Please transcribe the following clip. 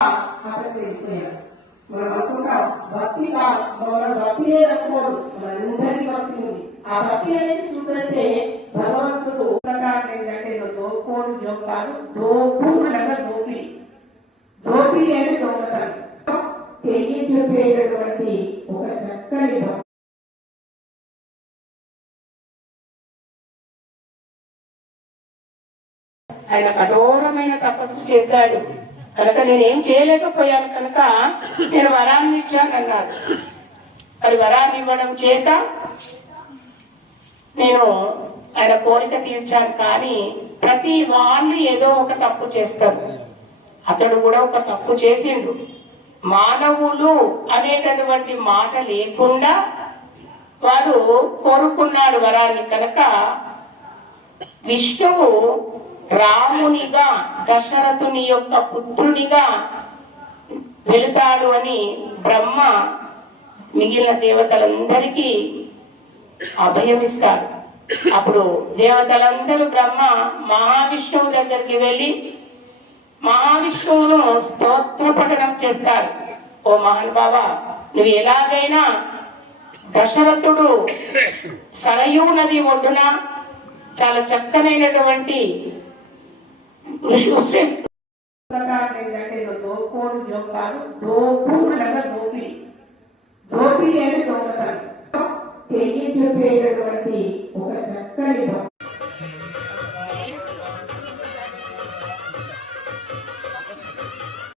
మనం అనుకుంటాం భక్తి మన భక్తియే తక్కువదు, మనందరికీ భక్తి ఉంది. ఆ భక్తి అనేది చూపెడితే భగవంతుడు ఏంటంటే దోకోడు జోకాలు దోపుడు అనగా దోపిడి. దోపిడి అంటే దొంగతనం తెలియజెప్పేటటువంటి ఒక చక్కని ఆయన కఠోరమైన తపస్సు చేశాడు కనుక నేనేం చేయలేకపోయాను కనుక నేను వరాన్ని ఇచ్చానన్నాడు. మరి వరాన్ని ఇవ్వడం చేత నేను ఆయన కోరిక తీర్చాను. కానీ ప్రతి వాళ్ళు ఏదో ఒక తప్పు చేస్తారు. అతడు కూడా ఒక తప్పు చేసిండు. మానవులు అనేటటువంటి మాట లేకుండా వాడు కోరుకున్నాడు వరాన్ని. కనుక విష్ణువు రామునిగా దశరథుని యొక్క పుత్రునిగా వెళుతాడు అని బ్రహ్మ మిగిలిన దేవతలందరికీ అభయమిస్తాడు. అప్పుడు దేవతలందరూ బ్రహ్మ మహావిష్ణువు దగ్గరికి వెళ్ళి మహావిష్ణువును స్తోత్ర పఠనం చేస్తారు. ఓ మహానుభావ, నువ్వు ఎలాగైనా దశరథుడు సరయూ నది ఒడ్డున చాలా చక్కనైనటువంటి దోకోడు జోకాలు దోపుడు అనగా దోపిడి. దోపిడి అంటే దొంగతనం తెలియజెప్పేటటువంటి ఒక చక్కని